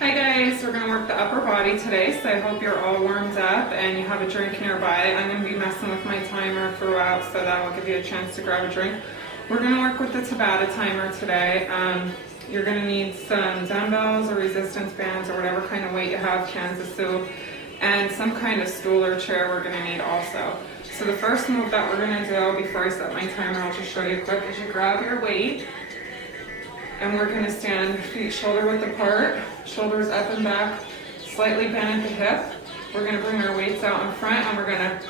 Hi guys, we're going to work the upper body today, so I hope you're all warmed up and you have a drink nearby. I'm going to be messing with my timer throughout, so that will give you a chance to grab a drink. We're going to work with the Tabata timer today. You're going to need some dumbbells or resistance bands or whatever kind of weight you have, cans of soup, and some kind of stool or chair we're going to need also. So the first move that we're going to do before I set my timer, I'll just show you quick, is you grab your weight. And we're going to stand feet shoulder width apart, shoulders up and back, slightly bend at the hip. We're going to bring our weights out in front and we're going to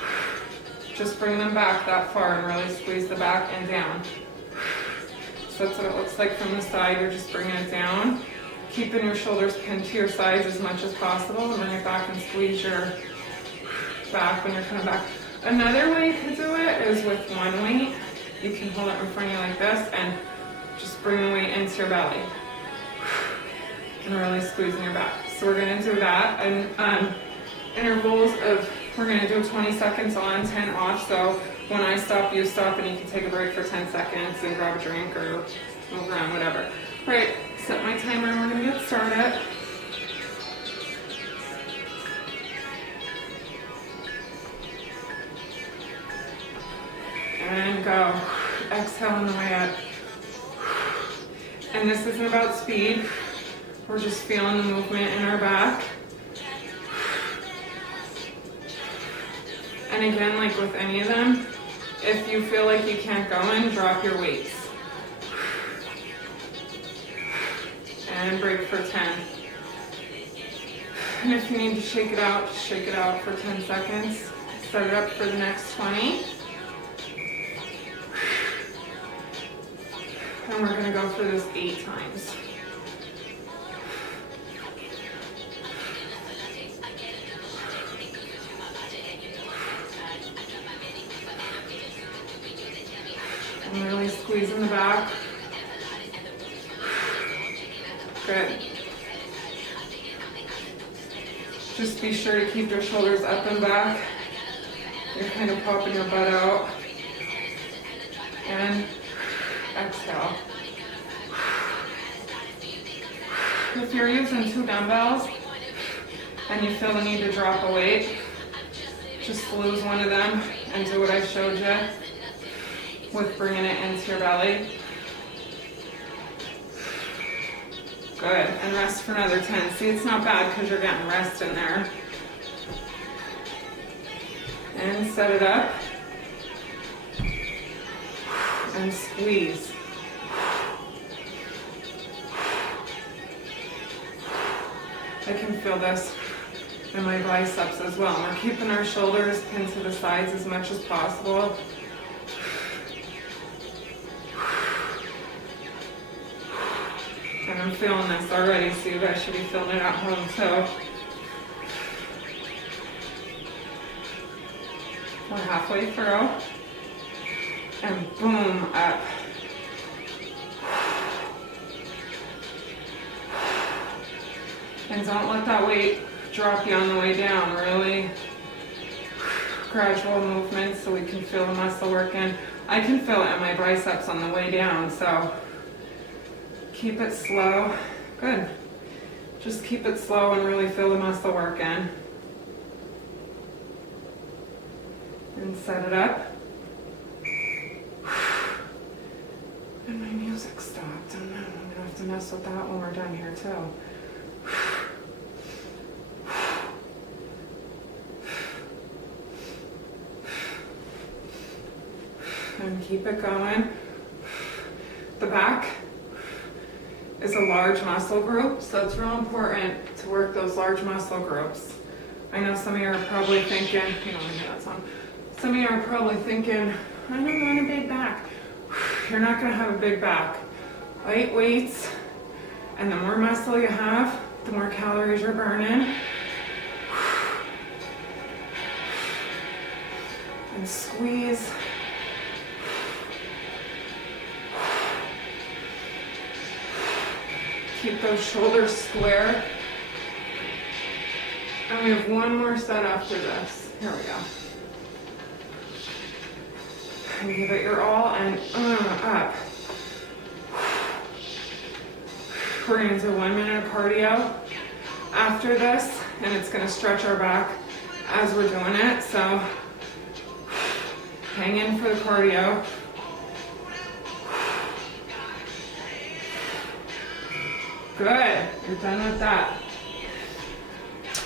just bring them back that far and really squeeze the back and down. So that's what it looks like from the side. You're just bringing it down, keeping your shoulders pinned to your sides as much as possible, and bring it back and squeeze your back when you're coming back. Another way to do it is with one weight. You can hold it in front of you like this and just bring the weight into your belly and really squeezing your back. So we're going to do that, and intervals of, we're going to do 20 seconds on, 10 off. So when I stop, you stop, and you can take a break for 10 seconds and grab a drink or move around, whatever. All right, set my timer and we're going to get started. And go. Exhale on the way up. And this isn't about speed. We're just feeling the movement in our back. And again, like with any of them, if you feel like you can't go in, drop your weights. And break for 10. And if you need to shake it out, just shake it out for 10 seconds. Set it up for the next 20. And we're going to go through this 8 times. And really squeezing the back. Good. Just be sure to keep your shoulders up and back. You're kind of popping your butt out. And exhale. If you're using 2 dumbbells and you feel the need to drop a weight, just lose one of them and do what I showed you with bringing it into your belly. Good, and rest for another 10. See, it's not bad because you're getting rest in there. And set it up. And squeeze. I can feel this in my biceps as well. We're keeping our shoulders pinned to the sides as much as possible. And I'm feeling this already, so you guys should be feeling it at home too. We're halfway through. And boom, up. And don't let that weight drop you on the way down. Really gradual movement so we can feel the muscle working. I can feel it in my biceps on the way down, so keep it slow. Good. Just keep it slow and really feel the muscle working. And set it up. And my music stopped. Oh no, I'm gonna have to mess with that when we're done here too. And keep it going. The back is a large muscle group, so it's real important to work those large muscle groups. I know some of you are probably thinking, you don't hear that song. Some of you are probably thinking, I don't want a big back. You're not going to have a big back. Light weights, and the more muscle you have, the more calories you're burning. And squeeze. Keep those shoulders square. And we have one more set after this. Here we go. And give it your all and up. We're going to do 1 minute of cardio. after this, and it's going to stretch our back as we're doing it. So hang in for the cardio. Good, you're done with that.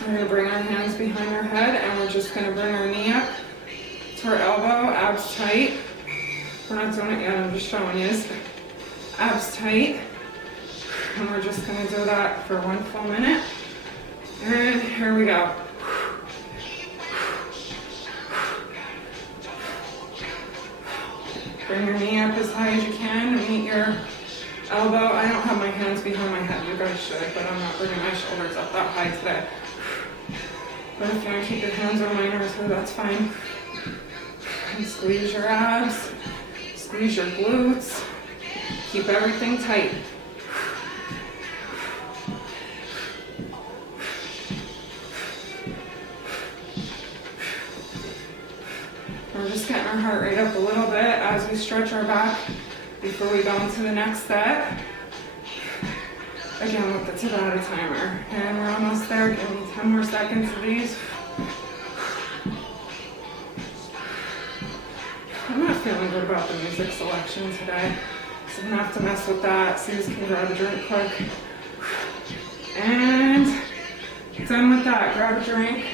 We're going to bring our hands behind our head, and we're just going to bring our knee up to our elbow, abs tight. We're not doing it yet, I'm just showing you. Abs tight. And we're just going to do that for 1 full minute. And here we go. Bring your knee up as high as you can. Meet your elbow. I don't have my hands behind my head. You guys should, but I'm not bringing my shoulders up that high today. But if you want to keep your hands on my nose, that's fine. And squeeze your abs. Squeeze your glutes. Keep everything tight. We're just getting our heart rate up a little bit as we stretch our back before we go into the next set. Again with the Tabata timer. And we're almost there. Give me 10 more seconds of these. I'm not feeling good about the music selection today, so I'm gonna have to mess with that. Susan can grab a drink quick. And done with that. Grab a drink.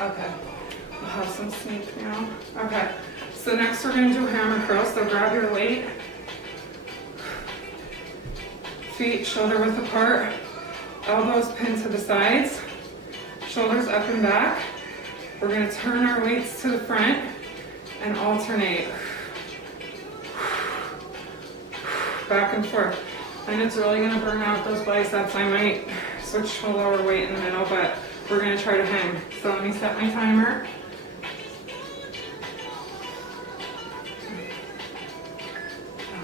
Okay, we'll have some sneak now. Okay, so next we're going to do hammer curls. So grab your weight. Feet shoulder width apart. Elbows pinned to the sides. Shoulders up and back. We're going to turn our weights to the front and alternate. Back and forth. And it's really going to burn out those biceps. I might switch to a lower weight in the middle, but we're going to try to hang. So let me set my timer.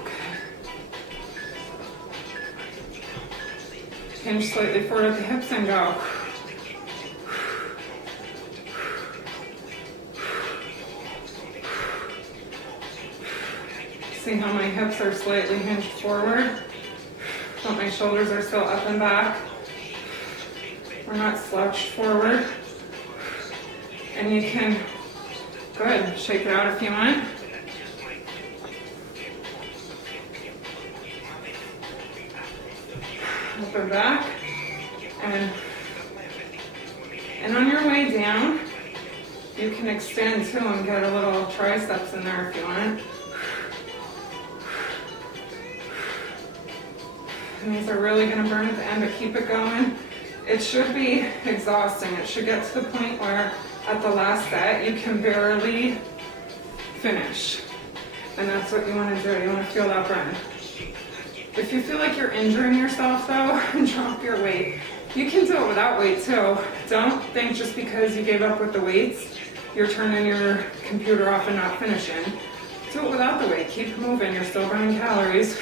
Okay. Hinge slightly forward at the hips and go. See how my hips are slightly hinged forward, but my shoulders are still up and back. We're not slouched forward. And you can, good, shake it out if you want. Up and back. And on your way down, you can extend too and get a little triceps in there if you want. And these are really going to burn at the end, but keep it going. It should be exhausting. It should get to the point where at the last set you can barely finish. And that's what you want to do. You want to feel that burn. If you feel like you're injuring yourself though, drop your weight. You can do it without weight too. Don't think just because you gave up with the weights, you're turning your computer off and not finishing. Do it without the weight. Keep moving. You're still burning calories.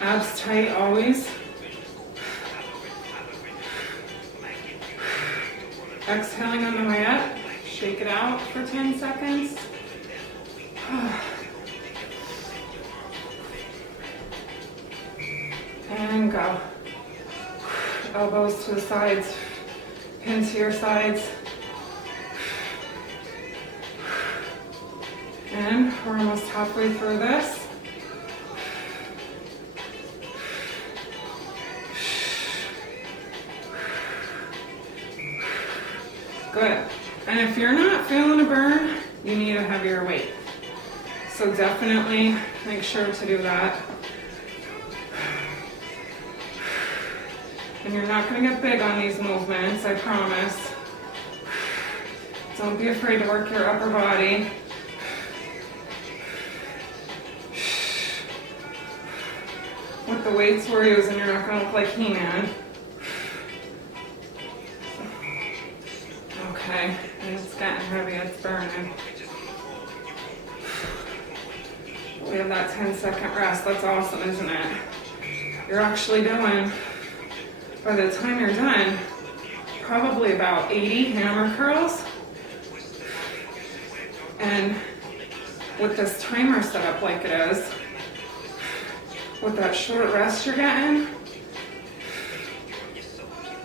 Abs tight always. Exhaling on the way up. Shake it out for 10 seconds. And go. Elbows to the sides. Pin to your sides. And we're almost halfway through this. Good. And if you're not feeling a burn, you need a heavier weight. So definitely make sure to do that. And you're not going to get big on these movements, I promise. Don't be afraid to work your upper body. With the weights we're using, you're not going to look like He-Man. Okay, and it's getting heavy, it's burning. We have that 10-second rest. That's awesome, isn't it? You're actually doing, by the time you're done, probably about 80 hammer curls. And with this timer set up like it is, with that short rest you're getting,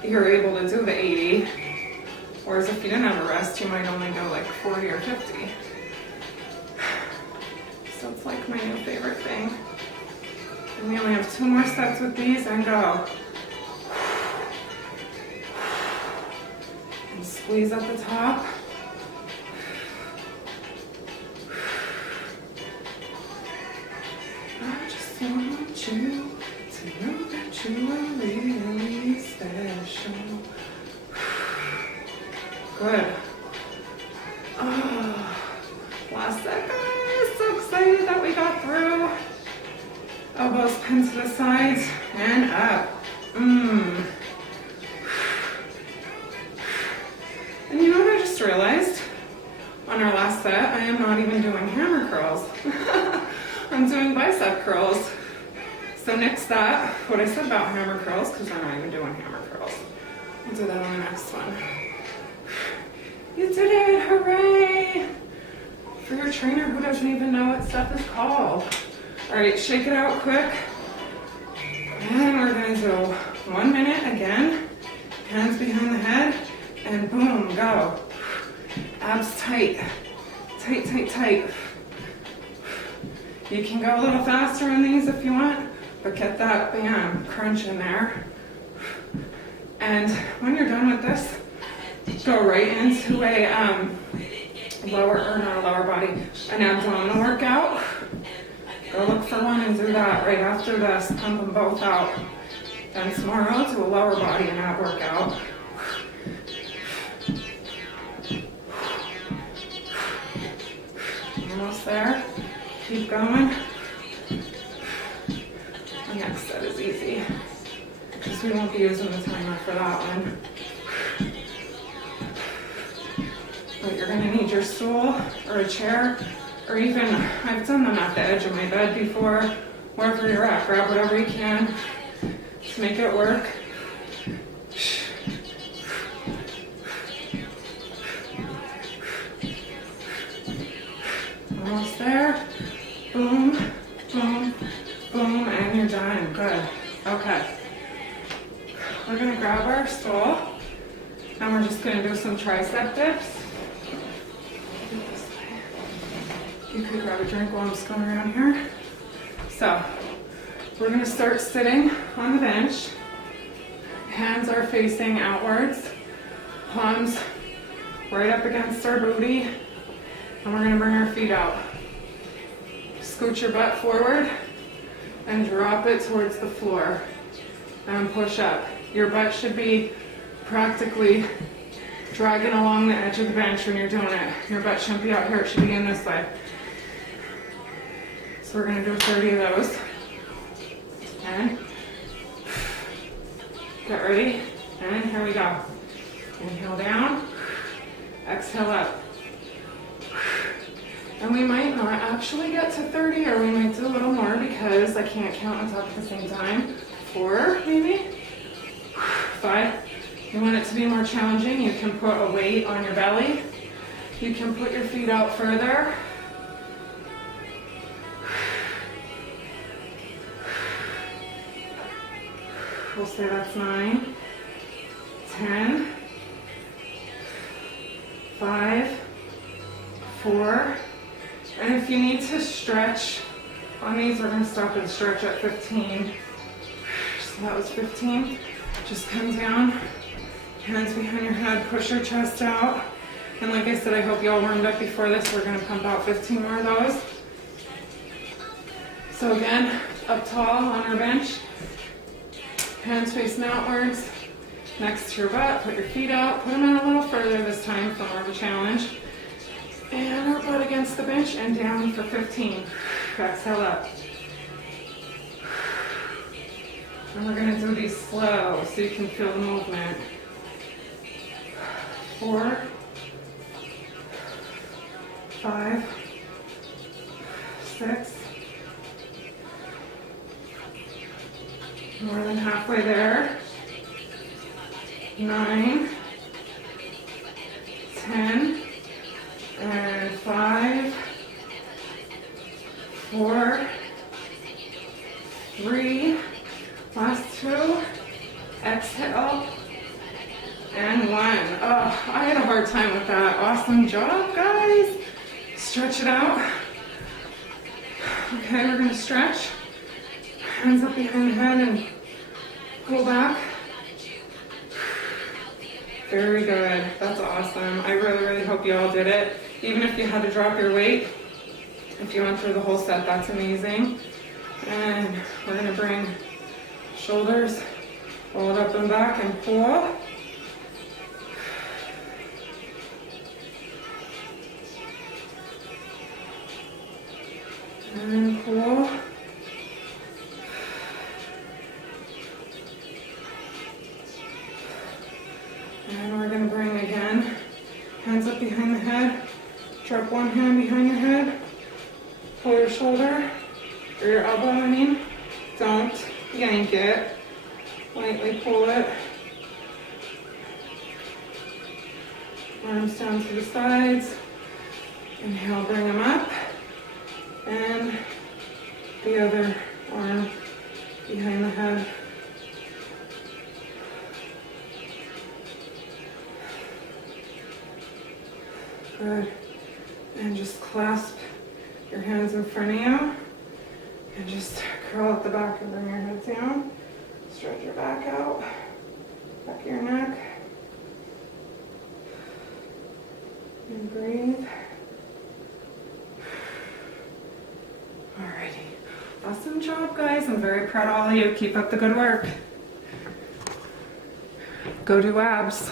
you're able to do the 80. Whereas if you didn't have a rest, you might only go like 40 or 50. So it's like my new favorite thing. And we only have 2 more sets with these and go. And squeeze at the top. I just want you to know that you are really special. Good. Oh, last second. So excited that we got through. Elbows pinned to the sides and up. And you know what I just realized? On our last set, I am not even doing hammer curls. I'm doing bicep curls. So nix that, what I said about hammer curls, because we're not even doing hammer curls. We'll do that on the next one. You did it, hooray! For your trainer who doesn't even know what stuff is called. All right, shake it out quick. And we're gonna do 1 minute again. Hands behind the head, and boom, go. Abs tight, tight, tight, tight. You can go a little faster on these if you want, but get that, bam, crunch in there. And when you're done with this, go right into a not a lower body, an abdominal workout. Go look for one and do that right after this. Pump them both out. Then tomorrow, do a lower body and ab workout. Almost there. Keep going. The next set is easy because we won't be using the timer for that one. But you're going to need your stool or a chair, or even, I've done them at the edge of my bed before, wherever you're at. Grab whatever you can to make it work. Almost there. Boom, boom, boom, and you're done. Good. Okay. We're going to grab our stool, and we're just going to do some tricep dips. You could grab a drink while I'm just going around here. So, we're going to start sitting on the bench. Hands are facing outwards. Palms right up against our booty. And we're going to bring our feet out. Scoot your butt forward and drop it towards the floor. And push up. Your butt should be practically dragging along the edge of the bench when you're doing it. Your butt shouldn't be out here, it should be in this way. So we're going to do 30 of those. And get ready. And here we go. Inhale down. Exhale up. And we might not actually get to 30, or we might do a little more because I can't count on top at the same time. 4, maybe. 5. You want it to be more challenging, you can put a weight on your belly. You can put your feet out further. We'll say that's 9, 10, 5, 4. And if you need to stretch on these, we're going to stop and stretch at 15. So that was 15. Just come down, hands behind your head, push your chest out. And like I said, I hope you all warmed up before this. We're going to pump out 15 more of those. So again, up tall on our bench, hands facing outwards, next to your butt, put your feet out, put them out a little further this time for more of a challenge. And our butt against the bench and down for 15. Exhale up. And we're going to do these slow so you can feel the movement. 4, 5, 6. More than halfway there. 9, 10, and 5, 4, 3, last 2, exhale, and 1. Oh, I had a hard time with that. Awesome job, guys. Stretch it out. Okay, we're gonna stretch. Hands up behind the head and pull back. Very good. That's awesome. I really, really hope you all did it. Even if you had to drop your weight, if you went through the whole set, that's amazing. And we're gonna bring shoulders rolled up and back and pull. And pull. And we're going to bring again, hands up behind the head, drop one hand behind your head, pull your shoulder, or your elbow, I mean. Don't yank it, lightly pull it. Arms down to the sides, inhale, bring them up, and the other arm behind the head. Good. And just clasp your hands in front of you and just curl at the back and bring your head down. Stretch your back out, back of your neck. And breathe. Alrighty. Awesome job, guys. I'm very proud of all of you. Keep up the good work. Go do abs.